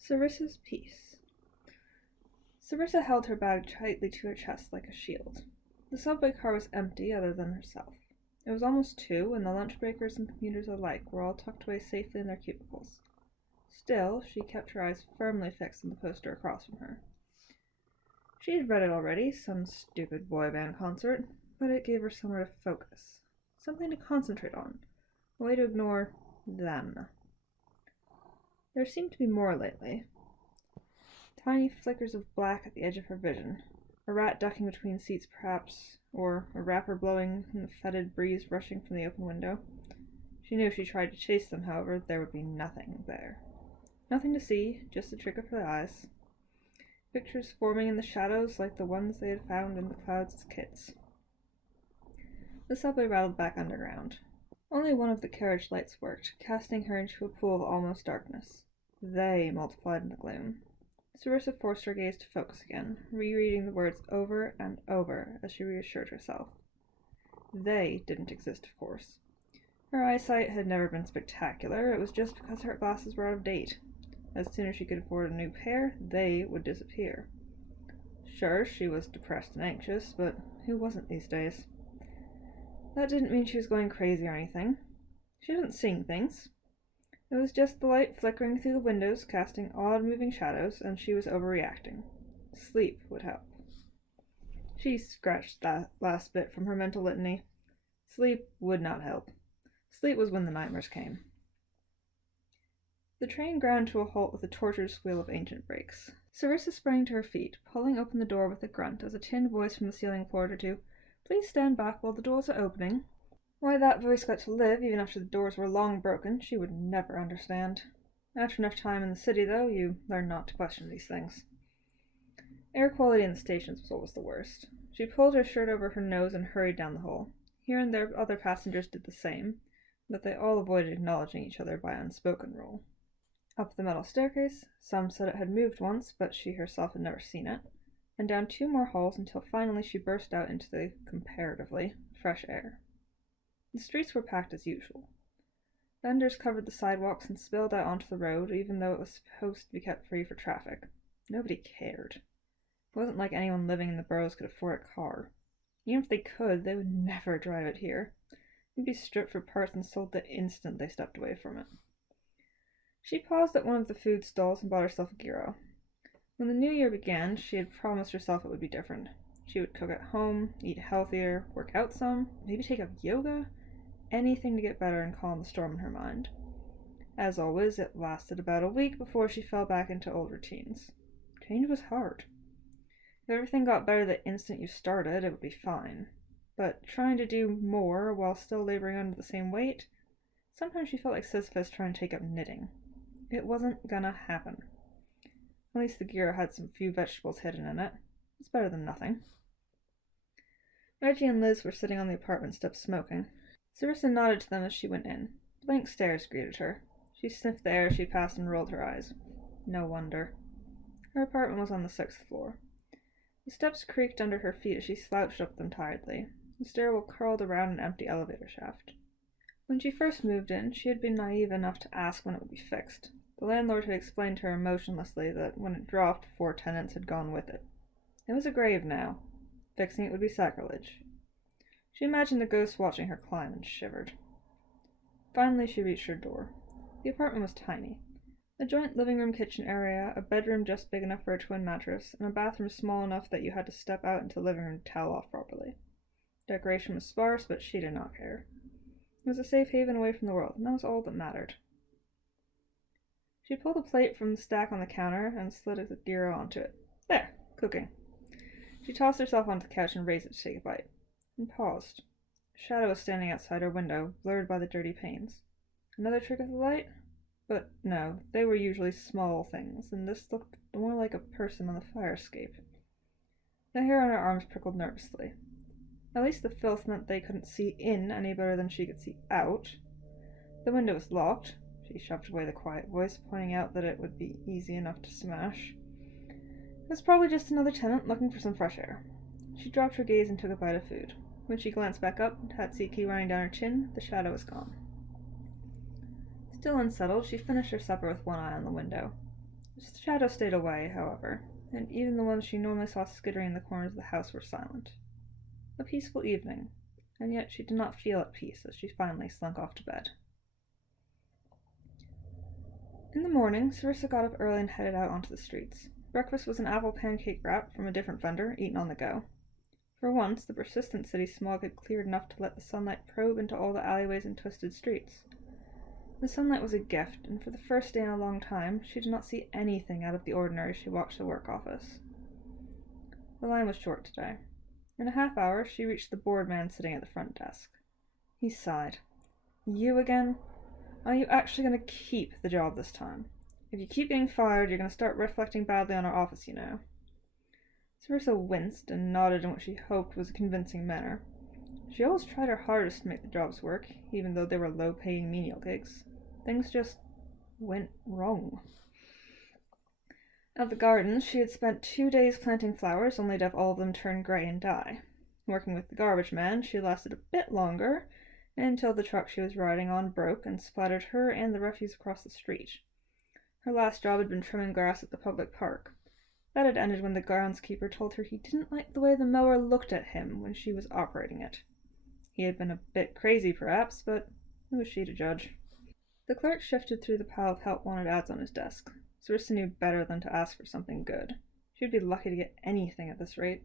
Sarissa's peace. Sarissa held her bag tightly to her chest like a shield. The subway car was empty other than herself. It was almost 2, and the lunch breakers and commuters alike were all tucked away safely in their cubicles. Still, she kept her eyes firmly fixed on the poster across from her. She had read it already, some stupid boy band concert, but it gave her somewhere to focus, something to concentrate on, a way to ignore them. There seemed to be more lately. Tiny flickers of black at the edge of her vision. A rat ducking between seats, perhaps, or a wrapper blowing in the fetid breeze rushing from the open window. She knew if she tried to chase them, however, there would be nothing there. Nothing to see, just the trick of her eyes. Pictures forming in the shadows like the ones they had found in the clouds as kids. The subway rattled back underground. Only one of the carriage lights worked, casting her into a pool of almost darkness. They multiplied in the gloom. Sarissa forced her gaze to focus again, rereading the words over and over as she reassured herself. They didn't exist, of course. Her eyesight had never been spectacular, it was just because her glasses were out of date. As soon as she could afford a new pair, they would disappear. Sure, she was depressed and anxious, but who wasn't these days? That didn't mean she was going crazy or anything. She wasn't seeing things. It was just the light flickering through the windows, casting odd moving shadows, and she was overreacting. Sleep would help. She scratched that last bit from her mental litany. Sleep would not help. Sleep was when the nightmares came. The train ground to a halt with a tortured squeal of ancient brakes. Sarissa sprang to her feet, pulling open the door with a grunt as a tinned voice from the ceiling floored her to, "Please stand back while the doors are opening." Why that voice got to live, even after the doors were long broken, she would never understand. After enough time in the city, though, you learn not to question these things. Air quality in the stations was always the worst. She pulled her shirt over her nose and hurried down the hall. Here and there other passengers did the same, but they all avoided acknowledging each other by unspoken rule. Up the metal staircase, some said it had moved once, but she herself had never seen it, and down 2 more halls until finally she burst out into the, comparatively, fresh air. The streets were packed as usual. Vendors covered the sidewalks and spilled out onto the road, even though it was supposed to be kept free for traffic. Nobody cared. It wasn't like anyone living in the boroughs could afford a car. Even if they could, they would never drive it here. It'd be stripped for parts and sold the instant they stepped away from it. She paused at one of the food stalls and bought herself a gyro. When the new year began, she had promised herself it would be different. She would cook at home, eat healthier, work out some, maybe take up yoga, anything to get better and calm the storm in her mind. As always, it lasted about a week before she fell back into old routines. Change was hard. If everything got better the instant you started, it would be fine. But trying to do more while still laboring under the same weight, sometimes she felt like Sisyphus trying to take up knitting. It wasn't gonna happen. At least the gyro had some few vegetables hidden in it. It's better than nothing. Reggie and Liz were sitting on the apartment steps smoking. Sarissa nodded to them as she went in. Blank stares greeted her. She sniffed the air she passed and rolled her eyes. No wonder. Her apartment was on the 6th floor. The steps creaked under her feet as she slouched up them tiredly. The stairwell curled around an empty elevator shaft. When she first moved in, she had been naive enough to ask when it would be fixed. The landlord had explained to her emotionlessly that when it dropped, 4 tenants had gone with it. It was a grave now. Fixing it would be sacrilege. She imagined the ghost watching her climb and shivered. Finally, she reached her door. The apartment was tiny. A joint living room kitchen area, a bedroom just big enough for a twin mattress, and a bathroom small enough that you had to step out into the living room to towel off properly. Decoration was sparse, but she did not care. It was a safe haven away from the world, and that was all that mattered. She pulled a plate from the stack on the counter and slid a gyro onto it. There, cooking. She tossed herself onto the couch and raised it to take a bite, and paused. A shadow was standing outside her window, blurred by the dirty panes. Another trick of the light? But no, they were usually small things, and this looked more like a person on the fire escape. The hair on her arms prickled nervously. At least the filth meant they couldn't see in any better than she could see out. The window was locked. She shoved away the quiet voice, pointing out that it would be easy enough to smash. It was probably just another tenant looking for some fresh air. She dropped her gaze and took a bite of food. When she glanced back up, tatsiki running down her chin, the shadow was gone. Still unsettled, she finished her supper with one eye on the window. The shadows stayed away, however, and even the ones she normally saw skittering in the corners of the house were silent. A peaceful evening, and yet she did not feel at peace as she finally slunk off to bed. In the morning, Sarissa got up early and headed out onto the streets. Breakfast was an apple pancake wrap from a different vendor, eaten on the go. For once, the persistent city smog had cleared enough to let the sunlight probe into all the alleyways and twisted streets. The sunlight was a gift, and for the first day in a long time, she did not see anything out of the ordinary as she walked to the work office. The line was short today. In a half hour, she reached the bored man sitting at the front desk. He sighed. You again? Are you actually going to keep the job this time? If you keep getting fired, you're going to start reflecting badly on our office, you know. Sarissa winced and nodded in what she hoped was a convincing manner. She always tried her hardest to make the jobs work, even though they were low-paying menial gigs. Things just went wrong. At the gardens, she had spent 2 days planting flowers, only to have all of them turn grey and die. Working with the garbage man, she lasted a bit longer, until the truck she was riding on broke and splattered her and the refuse across the street. Her last job had been trimming grass at the public park. That had ended when the groundskeeper told her he didn't like the way the mower looked at him when she was operating it. He had been a bit crazy, perhaps, but who was she to judge? The clerk shifted through the pile of help-wanted ads on his desk. Sarissa knew better than to ask for something good. She would be lucky to get anything at this rate.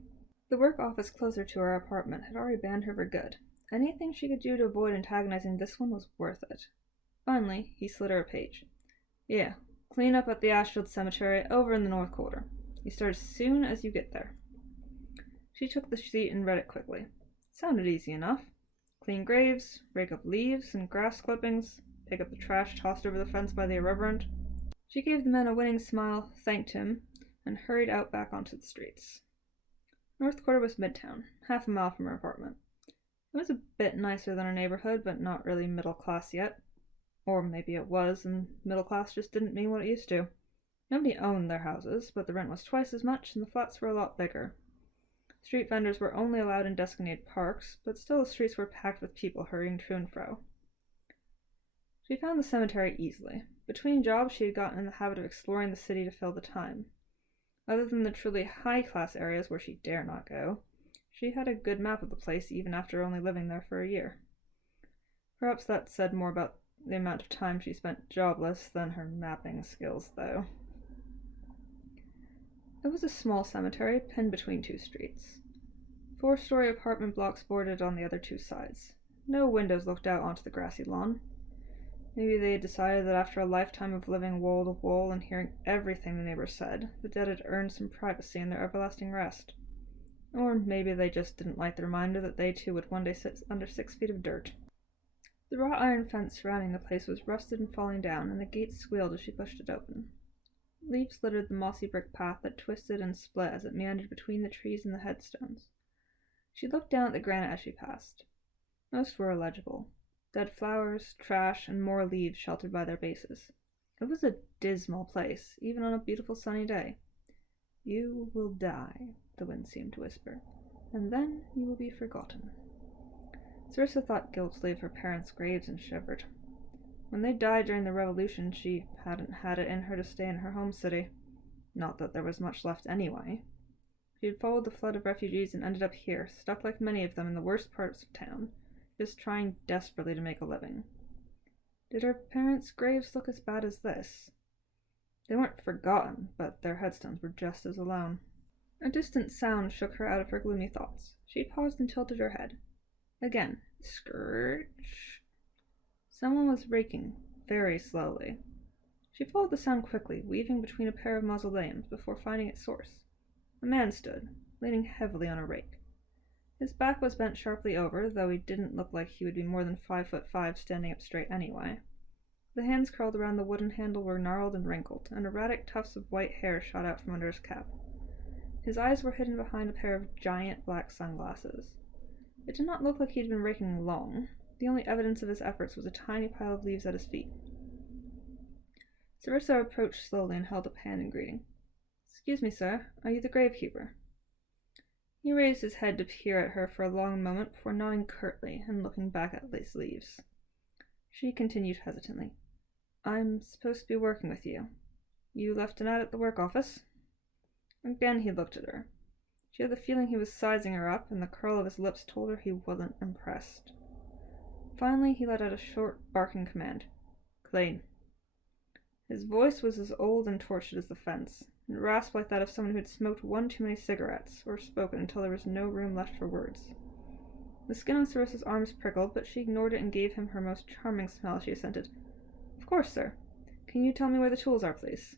The work office closer to her apartment had already banned her for good. Anything she could do to avoid antagonizing this one was worth it. Finally, he slid her a page. Yeah, clean up at the Ashfield Cemetery over in the North Quarter. You start as soon as you get there. She took the sheet and read it quickly. It sounded easy enough. Clean graves, rake up leaves and grass clippings, pick up the trash tossed over the fence by the irreverent. She gave the man a winning smile, thanked him, and hurried out back onto the streets. North Quarter was midtown, half a mile from her apartment. It was a bit nicer than her neighborhood, but not really middle class yet. Or maybe it was, and middle class just didn't mean what it used to. Nobody owned their houses, but the rent was twice as much, and the flats were a lot bigger. Street vendors were only allowed in designated parks, but still the streets were packed with people hurrying to and fro. She found the cemetery easily. Between jobs, she had gotten in the habit of exploring the city to fill the time. Other than the truly high-class areas where she dare not go, she had a good map of the place even after only living there for a year. Perhaps that said more about the amount of time she spent jobless than her mapping skills, though. It was a small cemetery pinned between 2 streets. 4-story apartment blocks bordered on the other 2 sides. No windows looked out onto the grassy lawn. Maybe they had decided that after a lifetime of living wall to wall and hearing everything the neighbors said, the dead had earned some privacy in their everlasting rest. Or maybe they just didn't like the reminder that they too would one day sit under 6 feet of dirt. The wrought iron fence surrounding the place was rusted and falling down, and the gate squealed as she pushed it open. Leaves littered the mossy brick path that twisted and split as it meandered between the trees and the headstones. She looked down at the granite as she passed. Most were illegible. Dead flowers, trash, and more leaves sheltered by their bases. It was a dismal place, even on a beautiful sunny day. You will die, the wind seemed to whisper, and then you will be forgotten. Sarissa thought guiltily of her parents' graves and shivered. When they died during the Revolution, she hadn't had it in her to stay in her home city. Not that there was much left anyway. She had followed the flood of refugees and ended up here, stuck like many of them in the worst parts of town, just trying desperately to make a living. Did her parents' graves look as bad as this? They weren't forgotten, but their headstones were just as alone. A distant sound shook her out of her gloomy thoughts. She paused and tilted her head. Again, scratch. Someone was raking, very slowly. She followed the sound quickly, weaving between a pair of mausoleums before finding its source. A man stood, leaning heavily on a rake. His back was bent sharply over, though he didn't look like he would be more than 5'5" standing up straight anyway. The hands curled around the wooden handle were gnarled and wrinkled, and erratic tufts of white hair shot out from under his cap. His eyes were hidden behind a pair of giant black sunglasses. It did not look like he had been raking long. The only evidence of his efforts was a tiny pile of leaves at his feet. Sarissa approached slowly and held up hand in greeting. "Excuse me, sir. Are you the gravekeeper?" He raised his head to peer at her for a long moment before nodding curtly and looking back at his leaves. She continued hesitantly. "I'm supposed to be working with you." You left a note at the work office? Again he looked at her. She had the feeling he was sizing her up, and the curl of his lips told her he wasn't impressed. Finally, he let out a short, barking command. Clean. His voice was as old and tortured as the fence, and rasped like that of someone who had smoked one too many cigarettes, or spoken until there was no room left for words. The skin on Sarissa's arms prickled, but she ignored it and gave him her most charming smile as she assented. Of course, sir. Can you tell me where the tools are, please?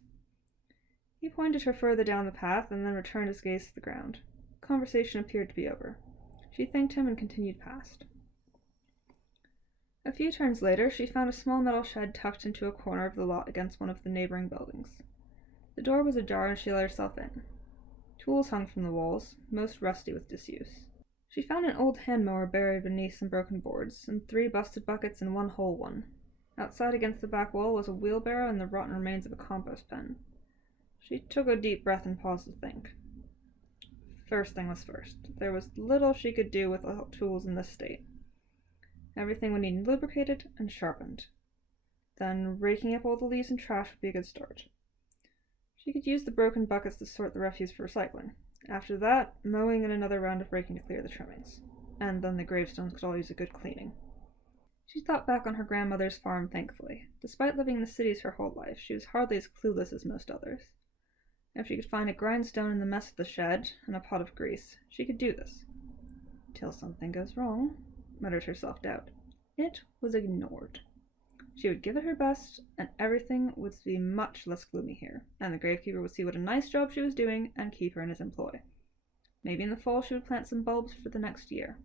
He pointed her further down the path, and then returned his gaze to the ground. The conversation appeared to be over. She thanked him and continued past. A few turns later, she found a small metal shed tucked into a corner of the lot against one of the neighboring buildings. The door was ajar, and she let herself in. Tools hung from the walls, most rusty with disuse. She found an old hand mower buried beneath some broken boards, and 3 busted buckets and 1 whole one. Outside against the back wall was a wheelbarrow and the rotten remains of a compost pen. She took a deep breath and paused to think. First thing was first. There was little she could do with tools in this state. Everything would need lubricated and sharpened. Then raking up all the leaves and trash would be a good start. She could use the broken buckets to sort the refuse for recycling. After that, mowing and another round of raking to clear the trimmings. And then the gravestones could all use a good cleaning. She thought back on her grandmother's farm thankfully. Despite living in the cities her whole life, she was hardly as clueless as most others. If she could find a grindstone in the mess of the shed and a pot of grease, she could do this. Till something goes wrong, muttered her self-doubt. It was ignored. She would give it her best, and everything would be much less gloomy here, and the gravekeeper would see what a nice job she was doing and keep her in his employ. Maybe in the fall she would plant some bulbs for the next year.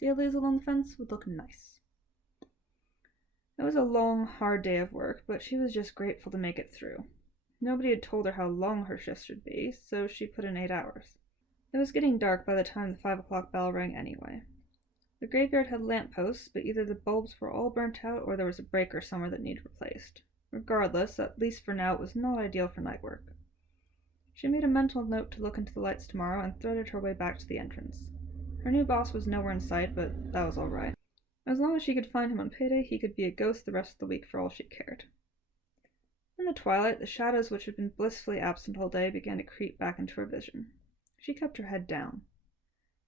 Dailies along the fence would look nice. It was a long, hard day of work, but she was just grateful to make it through. Nobody had told her how long her shifts should be, so she put in 8 hours. It was getting dark by the time the 5 o'clock bell rang anyway. The graveyard had lamp posts, but either the bulbs were all burnt out or there was a breaker somewhere that needed replaced. Regardless, at least for now, it was not ideal for night work. She made a mental note to look into the lights tomorrow and threaded her way back to the entrance. Her new boss was nowhere in sight, but that was all right. As long as she could find him on payday, he could be a ghost the rest of the week for all she cared. In the twilight, the shadows which had been blissfully absent all day began to creep back into her vision. She kept her head down.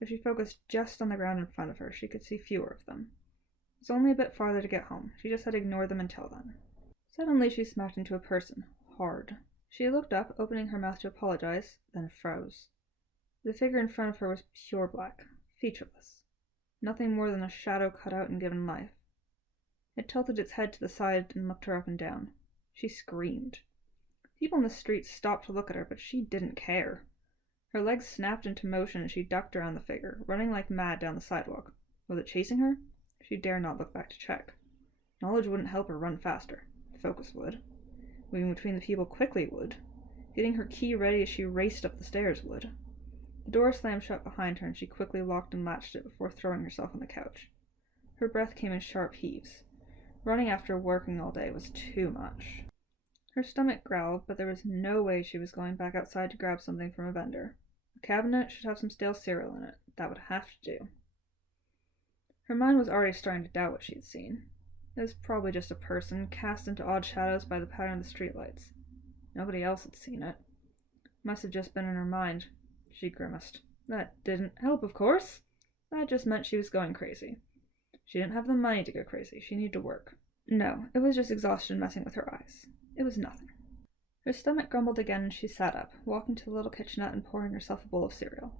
If she focused just on the ground in front of her, she could see fewer of them. It was only a bit farther to get home. She just had to ignore them until then. Suddenly she smacked into a person. Hard. She looked up, opening her mouth to apologize, then froze. The figure in front of her was pure black, featureless. Nothing more than a shadow cut out and given life. It tilted its head to the side and looked her up and down. She screamed. People in the street stopped to look at her, but she didn't care. Her legs snapped into motion and she ducked around the figure, running like mad down the sidewalk. Was it chasing her? She dared not look back to check. Knowledge wouldn't help her run faster. Focus would. Moving between the people quickly would. Getting her key ready as she raced up the stairs would. The door slammed shut behind her and she quickly locked and latched it before throwing herself on the couch. Her breath came in sharp heaves. Running after working all day was too much. Her stomach growled, but there was no way she was going back outside to grab something from a vendor. A cabinet should have some stale cereal in it. That would have to do. Her mind was already starting to doubt what she had seen. It was probably just a person, cast into odd shadows by the pattern of the streetlights. Nobody else had seen it. Must have just been in her mind. She grimaced. That didn't help, of course. That just meant she was going crazy. She didn't have the money to go crazy. She needed to work. No, it was just exhaustion messing with her eyes. It was nothing. Her stomach grumbled again and she sat up, walking to the little kitchenette and pouring herself a bowl of cereal.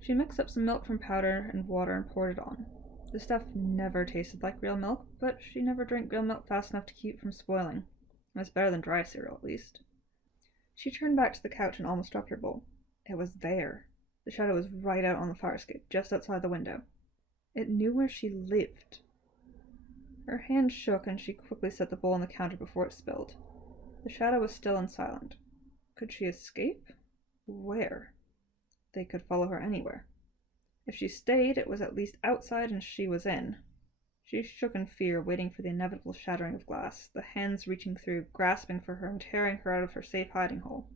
She mixed up some milk from powder and water and poured it on. The stuff never tasted like real milk, but she never drank real milk fast enough to keep it from spoiling. It was better than dry cereal, at least. She turned back to the couch and almost dropped her bowl. It was there. The shadow was right out on the fire escape, just outside the window. It knew where she lived. Her hand shook and she quickly set the bowl on the counter before it spilled. The shadow was still and silent. Could she escape? Where? They could follow her anywhere. If she stayed, it was at least outside and she was in. She shook in fear, waiting for the inevitable shattering of glass, the hands reaching through, grasping for her and tearing her out of her safe hiding hole.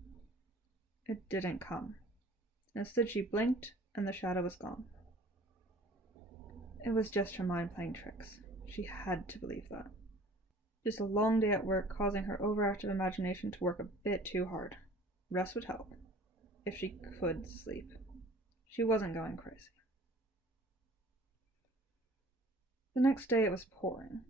It didn't come. Instead she blinked, and the shadow was gone. It was just her mind playing tricks. She had to believe that. Just a long day at work causing her overactive imagination to work a bit too hard. Rest would help. If she could sleep. She wasn't going crazy. The next day it was pouring.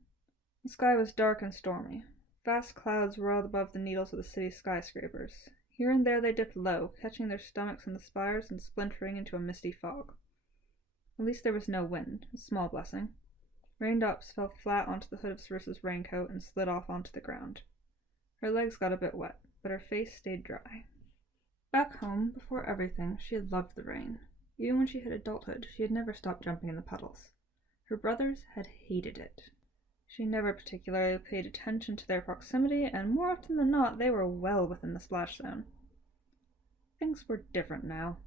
The sky was dark and stormy. Vast clouds roiled above the needles of the city's skyscrapers. Here and there they dipped low, catching their stomachs in the spires and splintering into a misty fog. At least there was no wind, a small blessing. Raindrops fell flat onto the hood of Sarissa's raincoat and slid off onto the ground. Her legs got a bit wet, but her face stayed dry. Back home, before everything, she had loved the rain. Even when she hit adulthood, she had never stopped jumping in the puddles. Her brothers had hated it. She never particularly paid attention to their proximity, and more often than not, they were well within the splash zone. Things were different now.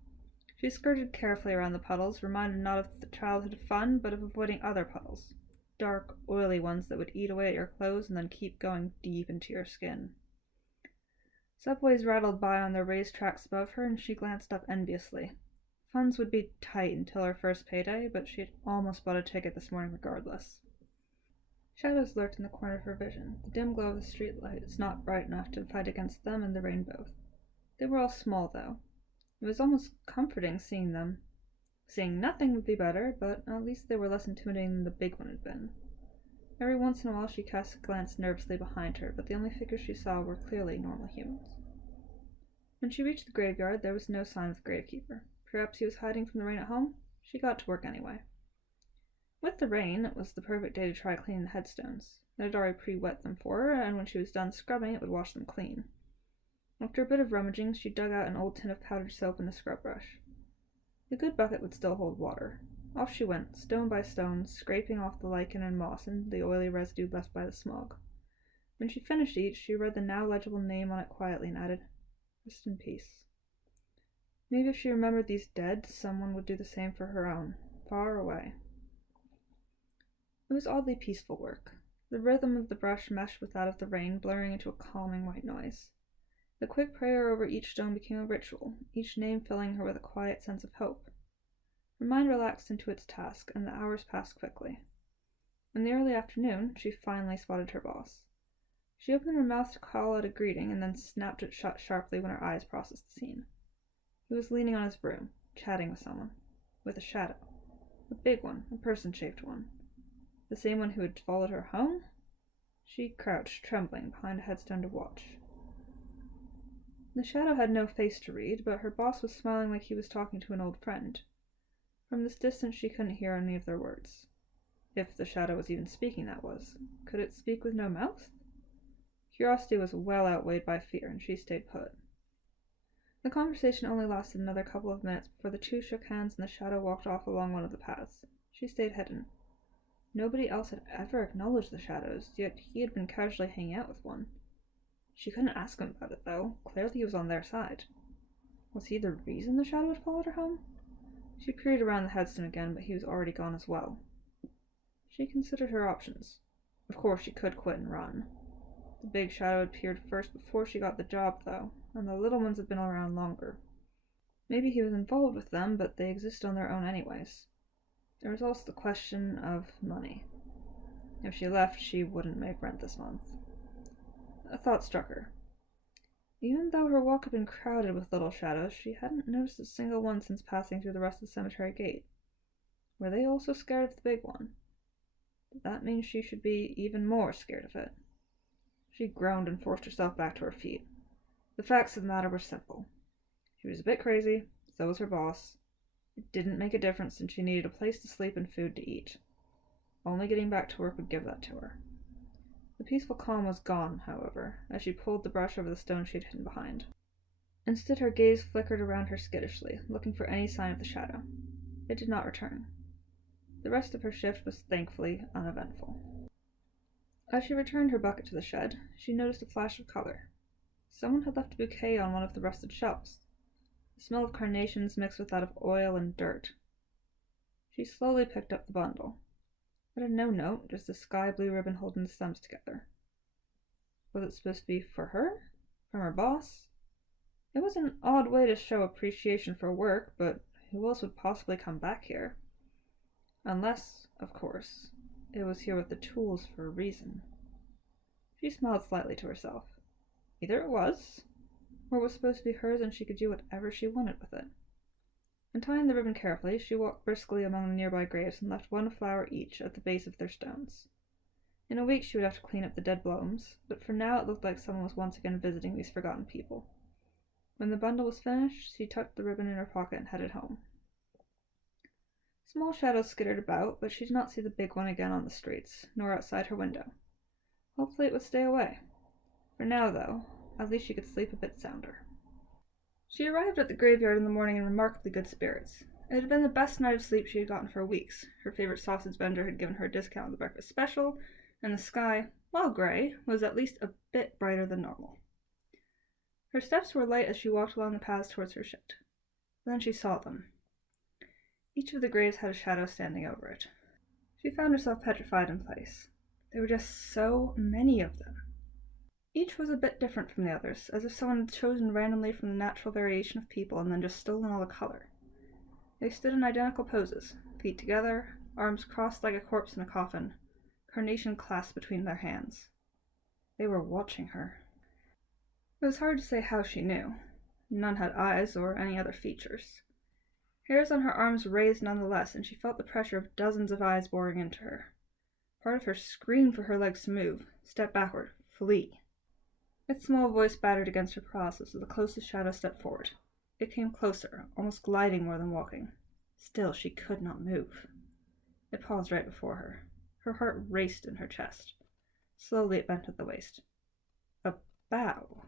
She skirted carefully around the puddles, reminded not of the childhood fun, but of avoiding other puddles. Dark, oily ones that would eat away at your clothes and then keep going deep into your skin. Subways rattled by on their raised tracks above her, and she glanced up enviously. Funds would be tight until her first payday, but she had almost bought a ticket this morning regardless. Shadows lurked in the corner of her vision, the dim glow of the street lights not bright enough to fight against them and the rain both. They were all small, though. It was almost comforting seeing them. Seeing nothing would be better, but at least they were less intimidating than the big one had been. Every once in a while she cast a glance nervously behind her, but the only figures she saw were clearly normal humans. When she reached the graveyard, there was no sign of the gravekeeper. Perhaps he was hiding from the rain at home? She got to work anyway. With the rain, it was the perfect day to try cleaning the headstones. It had already pre-wet them for her, and when she was done scrubbing, it would wash them clean. After a bit of rummaging, she dug out an old tin of powdered soap and a scrub brush. The good bucket would still hold water. Off she went, stone by stone, scraping off the lichen and moss and the oily residue left by the smog. When she finished each, she read the now legible name on it quietly and added, "Rest in peace." Maybe if she remembered these dead, someone would do the same for her own, far away. It was oddly peaceful work. The rhythm of the brush meshed with that of the rain, blurring into a calming white noise. The quick prayer over each stone became a ritual, each name filling her with a quiet sense of hope. Her mind relaxed into its task, and the hours passed quickly. In the early afternoon, she finally spotted her boss. She opened her mouth to call out a greeting, and then snapped it shut sharply when her eyes processed the scene. He was leaning on his broom, chatting with someone. With a shadow. A big one, a person-shaped one. The same one who had followed her home? She crouched, trembling, behind a headstone to watch. The shadow had no face to read, but her boss was smiling like he was talking to an old friend. From this distance she couldn't hear any of their words. If the shadow was even speaking, that was. Could it speak with no mouth? Curiosity was well outweighed by fear, and she stayed put. The conversation only lasted another couple of minutes before the two shook hands and the shadow walked off along one of the paths. She stayed hidden. Nobody else had ever acknowledged the shadows, yet he had been casually hanging out with one. She couldn't ask him about it, though. Clearly he was on their side. Was he the reason the shadow had followed her home? She peered around the headstone again, but he was already gone as well. She considered her options. Of course she could quit and run. The big shadow had appeared first before she got the job, though, and the little ones had been around longer. Maybe he was involved with them, but they exist on their own anyways. There was also the question of money. If she left, she wouldn't make rent this month. A thought struck her. Even though her walk had been crowded with little shadows, she hadn't noticed a single one since passing through the rest of the cemetery gate. Were they also scared of the big one? Did that mean she should be even more scared of it? She groaned and forced herself back to her feet. The facts of the matter were simple. She was a bit crazy, so was her boss. It didn't make a difference since she needed a place to sleep and food to eat. Only getting back to work would give that to her. The peaceful calm was gone, however, as she pulled the brush over the stone she had hidden behind. Instead, her gaze flickered around her skittishly, looking for any sign of the shadow. It did not return. The rest of her shift was thankfully uneventful. As she returned her bucket to the shed, she noticed a flash of color. Someone had left a bouquet on one of the rusted shelves. The smell of carnations mixed with that of oil and dirt. She slowly picked up the bundle. It had no note, just a sky-blue ribbon holding the stems together. Was it supposed to be for her? From her boss? It was an odd way to show appreciation for work, but who else would possibly come back here? Unless, of course, it was here with the tools for a reason. She smiled slightly to herself. Either it was, or it was supposed to be hers and she could do whatever she wanted with it. Untying the ribbon carefully, she walked briskly among the nearby graves and left one flower each at the base of their stones. In a week she would have to clean up the dead blooms, but for now it looked like someone was once again visiting these forgotten people. When the bundle was finished, she tucked the ribbon in her pocket and headed home. Small shadows skittered about, but she did not see the big one again on the streets, nor outside her window. Hopefully it would stay away. For now, though, at least she could sleep a bit sounder. She arrived at the graveyard in the morning in remarkably good spirits. It had been the best night of sleep she had gotten for weeks. Her favorite sausage vendor had given her a discount on the breakfast special, and the sky, while gray, was at least a bit brighter than normal. Her steps were light as she walked along the paths towards her shed. Then she saw them. Each of the graves had a shadow standing over it. She found herself petrified in place. There were just so many of them. Each was a bit different from the others, as if someone had chosen randomly from the natural variation of people and then just stolen all the color. They stood in identical poses, feet together, arms crossed like a corpse in a coffin, carnation clasped between their hands. They were watching her. It was hard to say how she knew. None had eyes or any other features. Hairs on her arms raised nonetheless, and she felt the pressure of dozens of eyes boring into her. Part of her screamed for her legs to move, step backward, flee. Its small voice battered against her paralysis as the closest shadow stepped forward. It came closer, almost gliding more than walking. Still, she could not move. It paused right before her. Her heart raced in her chest. Slowly it bent at the waist. A bow.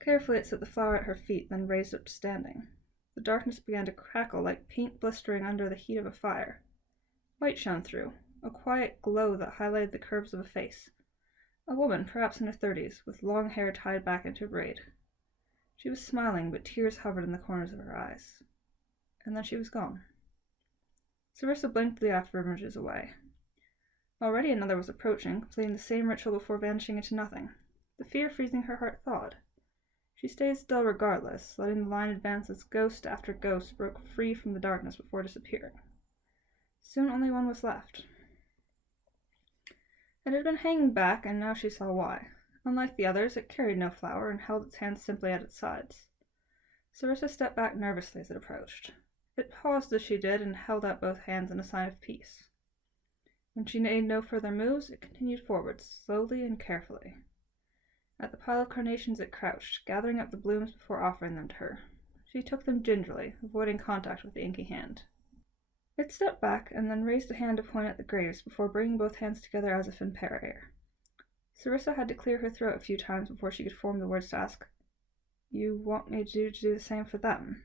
Carefully it set the flower at her feet, then raised it to standing. The darkness began to crackle like paint blistering under the heat of a fire. Light shone through, a quiet glow that highlighted the curves of a face. A woman, perhaps in her 30s, with long hair tied back into a braid. She was smiling, but tears hovered in the corners of her eyes. And then she was gone. Sarissa blinked the afterimages away. Already another was approaching, completing the same ritual before vanishing into nothing. The fear freezing her heart thawed. She stayed still regardless, letting the line advance as ghost after ghost broke free from the darkness before disappearing. Soon only one was left. It had been hanging back, and now she saw why. Unlike the others, it carried no flower and held its hands simply at its sides. Sarissa stepped back nervously as it approached. It paused as she did and held out both hands in a sign of peace. When she made no further moves, it continued forward, slowly and carefully. At the pile of carnations it crouched, gathering up the blooms before offering them to her. She took them gingerly, avoiding contact with the inky hand. It stepped back and then raised a hand to point at the graves before bringing both hands together as if in prayer. Sarissa had to clear her throat a few times before she could form the words to ask, "You want me to do the same for them?"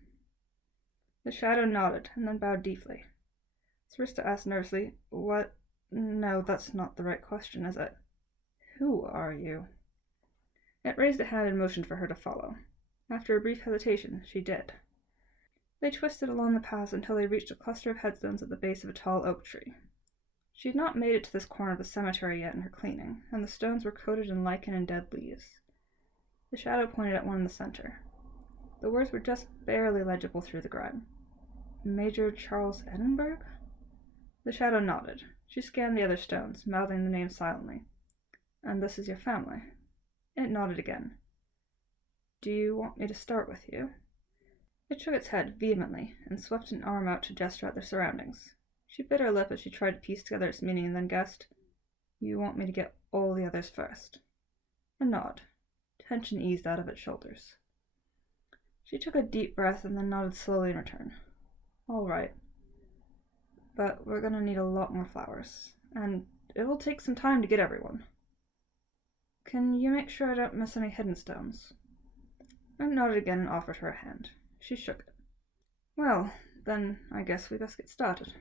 The shadow nodded and then bowed deeply. Sarissa asked nervously, "What? No, that's not the right question, is it? Who are you?" It raised a hand and motioned for her to follow. After a brief hesitation, she did. They twisted along the path until they reached a cluster of headstones at the base of a tall oak tree. She had not made it to this corner of the cemetery yet in her cleaning, and the stones were coated in lichen and dead leaves. The shadow pointed at one in the center. The words were just barely legible through the grime. Major Charles Edinburgh? The shadow nodded. She scanned the other stones, mouthing the name silently. "And this is your family?" It nodded again. "Do you want me to start with you?" It shook its head vehemently and swept an arm out to gesture at their surroundings. She bit her lip as she tried to piece together its meaning and then guessed, "You want me to get all the others first." A nod. Tension eased out of its shoulders. She took a deep breath and then nodded slowly in return. "All right. But we're gonna need a lot more flowers, and it will take some time to get everyone. Can you make sure I don't miss any hidden stones?" I nodded again and offered her a hand. She shook it. "Well, then I guess we best get started."